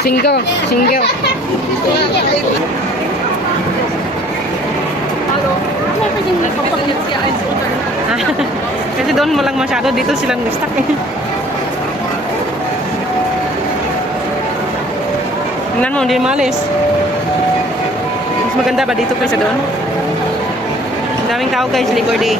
Single. Kasi doon mo lang masyado, dito silang stuck eh. Tingnan mo, hindi malis. Mas maganda ba dito kaysa doon? Ang daming tao guys, Labor Day.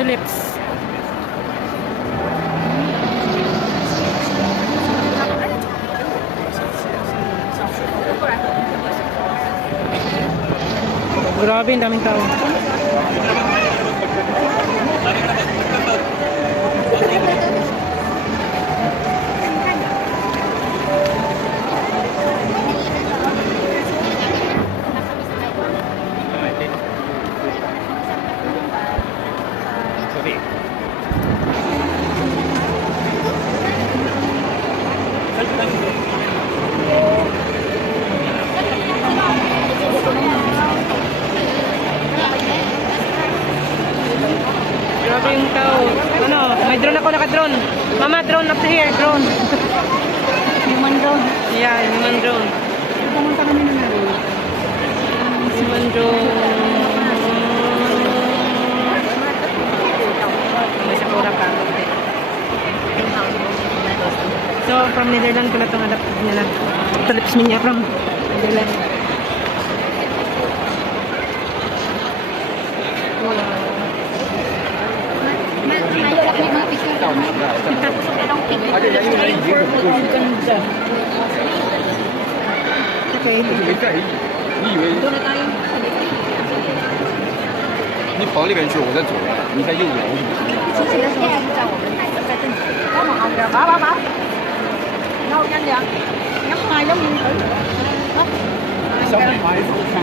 Tulips. Grabe, ang daming tao. Grabe yung tao. Ano, may drone ako, naka-drone. Mama, drone up to here, drone. Human drone. Yeah, human drone. Pumunta kami na naroon. Human drone. May sakura pa. So, from Netherlands pala itong adapt nila. Tulips niya from Netherlands. Okay. 你以为你跑那边去，我在左边，你在右边，我怎么知道？小米买手上。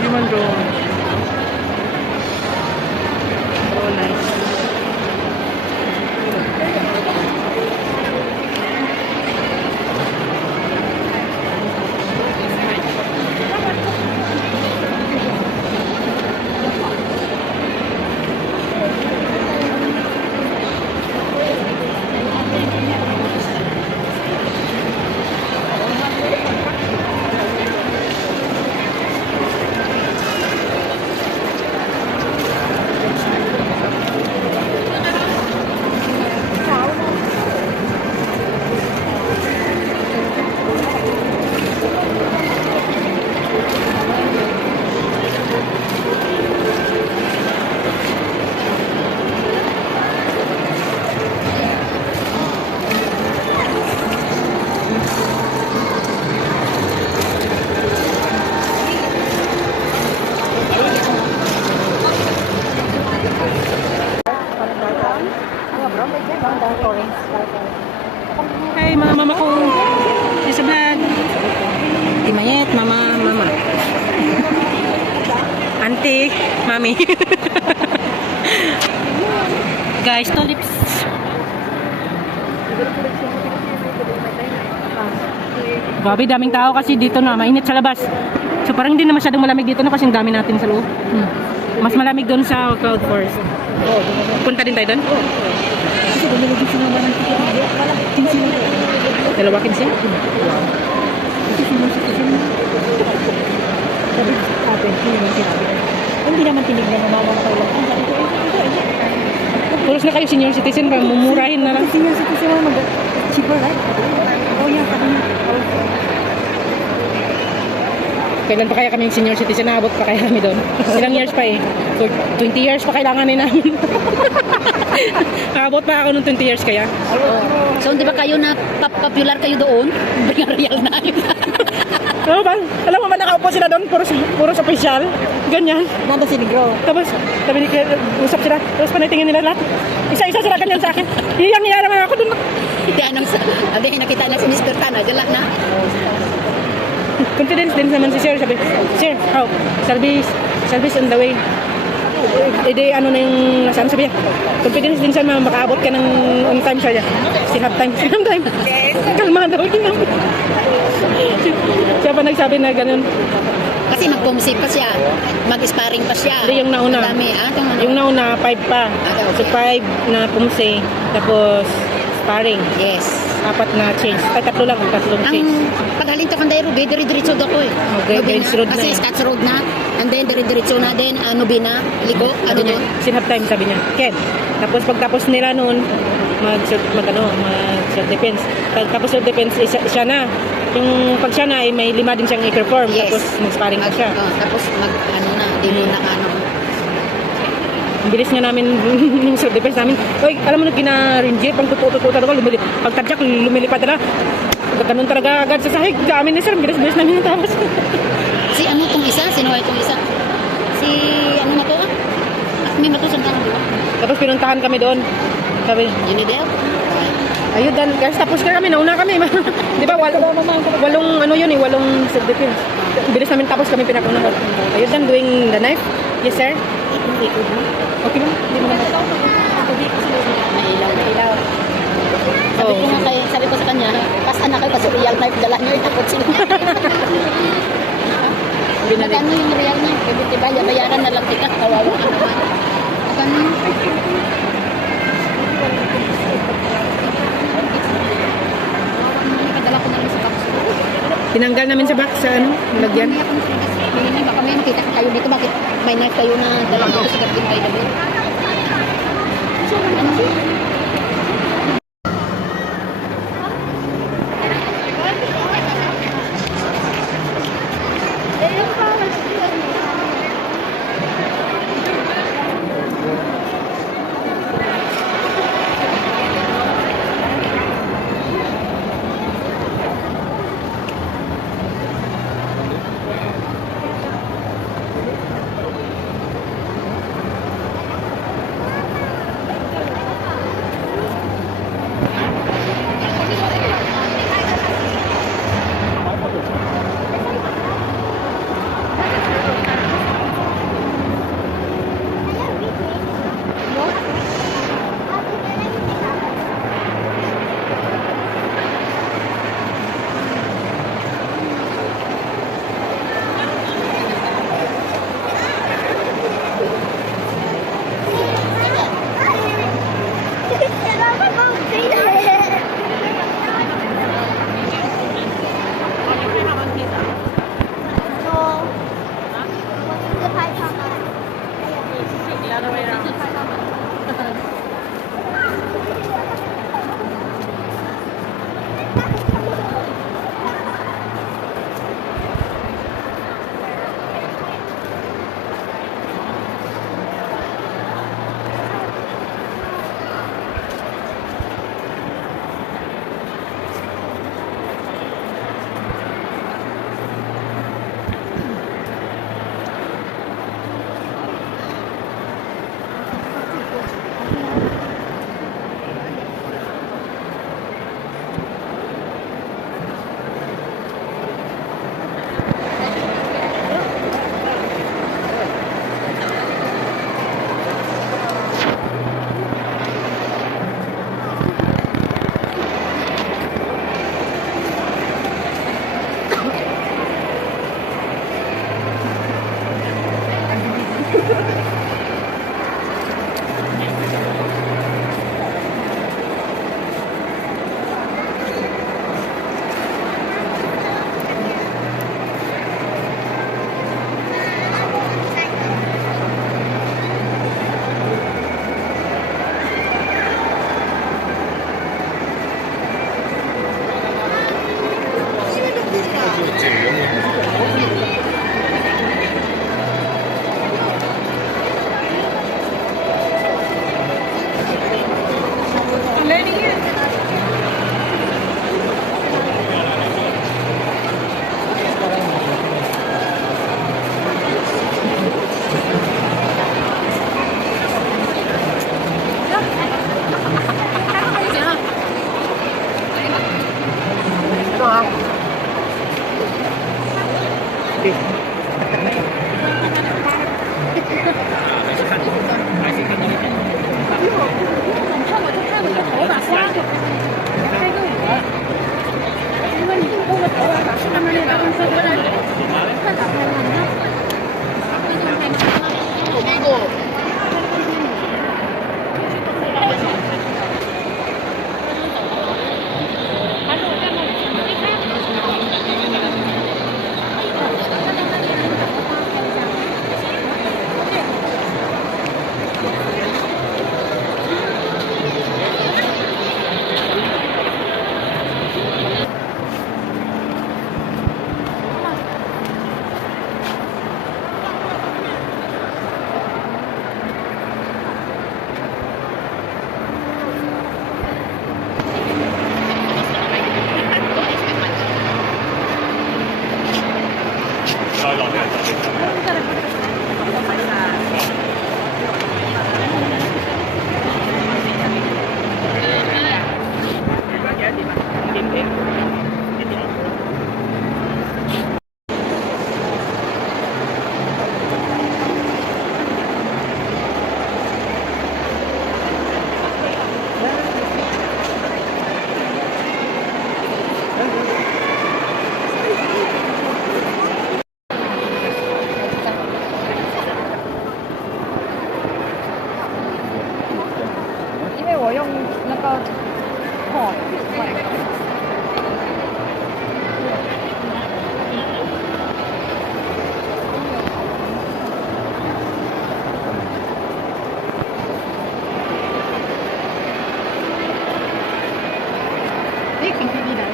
Human drone. Oh, nice. Hey, mga mama ko. Sa vlog. Timayet, mama. Auntie, mami. Guys, tulips. Grabe, daming tao kasi dito na. Mainit sa labas. So parang hindi na masyadong malamig dito na kasi ang dami natin sa loob. Mas malamig doon sa Cloud Forest. Punta din tayo doon? Dalawa 15? Hindi naman tinignan ng mga kailan. Pulos na kayo senior citizen, mumurahin na lang. Senior citizen mo mag-cheaper, right? Oh, yan. Kailan pa kaya kaming senior citizen? Naabot pa kaya kami doon? Ilang years pa eh. For 20 years pa kailangan namin. Naabot pa ako nung 20 years kaya. So, hindi ba kayo na popular kayo doon? Real na. Ano ba? Alam mo ba nakaupo sila doon? Puros official. Ganyan. Nanda si Negro. Tapos, sabi usap sila. Tapos panitingin nila lahat. Isa-isa sila ganyan sa akin. Hiyang-hiya naman ako doon. Adi, nakita na si Mr. Tana, dala na. Confidence din naman si Sir. Sabi, Sir, how? Service on the way. Ede, ano na yung nasaan? Sabi niya, confidence din siya makaabot ka ng on time siya. Si half time. Kalmado. Siya pa nagsabi na ganun. Kasi mag-pomsi pa siya. Mag-sparring pa siya. Hindi, yung nauna. Madami, Yung nauna, 5 pa. So 5 na pumse, tapos sparring. Yes. 4 na change. Ay, 3 lang. 3 Ang change. paghalin to kan Dairo, dire-diretso daw ko eh. Okay, Nobina. diretso road na Kasi eh. Scotch Road na. And then dire-diretso na din, Nobina, Ligo, ano doon. Si half time sabi niya. Ken. Tapos pagtapos nila noon, mag self-defense. Pagtapos self-defense, siya na. Yung pag siya na, ay may 5 din siyang i-perform. Yes. Tapos mag-sparring pa siya. Tapos ano na, di mo na ano. Ang bilis nga namin yung self-defense namin. Oy, alam mo na kina-rinje, pang tuto-tuto talaga, pag tadyak, lumilipad talaga. Ganun talaga agad sa sahig. Amin ni sir, ang bilis-bilis namin yung tapos. Si ano tong isa? Sino ay tong isa? Si ano na to ah? May matusan ka na, di ba? Tapos pinuntahan kami doon. Sabi, Unidel? ayun, dan, kasi tapos ka kami, nauna kami. Di ba, walong, ano yun eh, walong self-defense. Bilis namin tapos kami pinakuna. Ayun, dan, doing the knife. Yes, sir. Okay lang. Hindi mo naman. Nailaw. Sabi ko sa kanya, pas anak kayo kasi real knife dala niyo itakot sila. Magkano yung real knife? Kaya diba, bayaran na lang kita. Kawawa ka naman. Magkano? Kadala ko na lang sa box. Tinanggal namin sa box sa ano, lagyan. Hindi, baka may makita kayo dito. Bakit may knife kayo na dala dito sa Garden by the Bay? นี่ของพี่บีนะ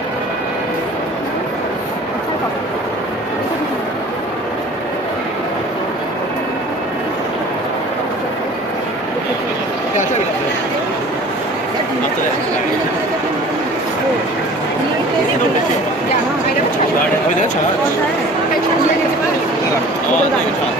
ใช่ป่ะ 对啊，这里好吃。After that, we don't charge. Oh, they charge.